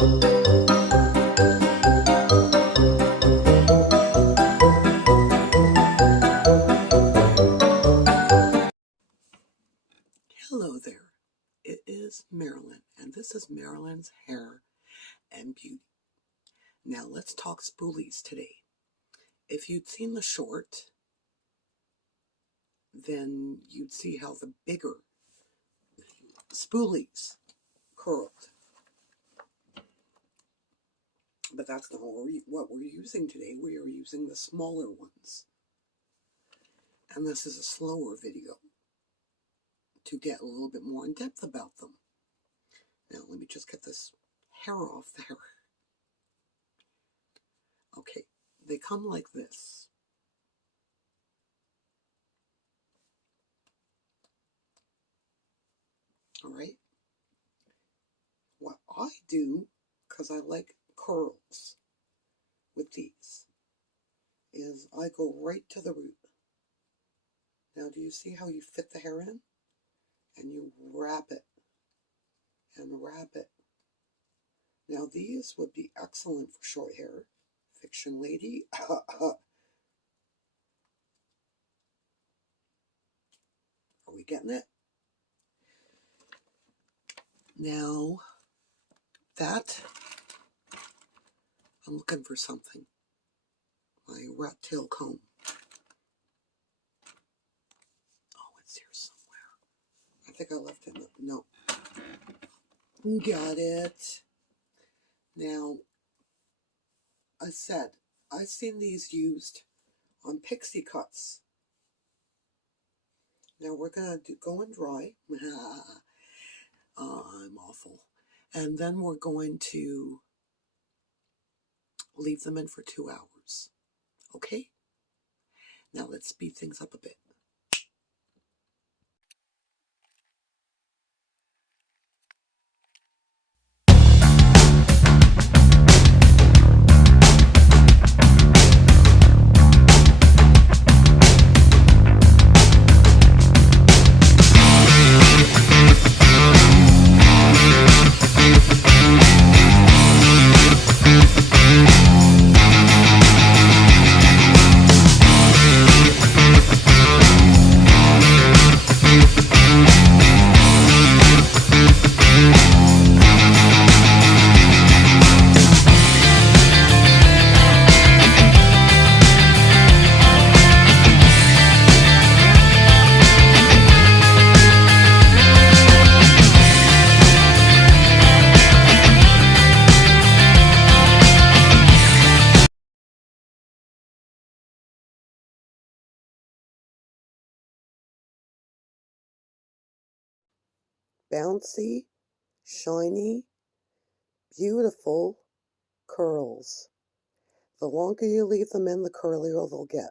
Hello there, it is Marilyn, and this is Marilyn's Hair and Beauty. Now let's talk spoolies today. If you'd seen the short, then you'd see how the bigger spoolies curled. But that's not what we're using today. We are using the smaller ones. And this is a slower video to get a little bit more in depth about them. Now let me just get this hair off there. Okay, they come like this. All right. What I do, because I like curls with these, is I go right to the root. Now, do you see how you fit the hair in? And you wrap it and wrap it. Now, these would be excellent for short hair. Fiction lady. Are we getting it? Now, that, I'm looking for something. My rat tail comb. Oh, it's here somewhere. I think I left it. No. Got it. Now, I said, I've seen these used on pixie cuts. Now we're going to go and dry. I'm awful. And then we're going to leave them in for 2 hours. Okay? Now let's speed things up a bit. Bouncy, shiny, beautiful curls. The longer you leave them in, the curlier they'll get.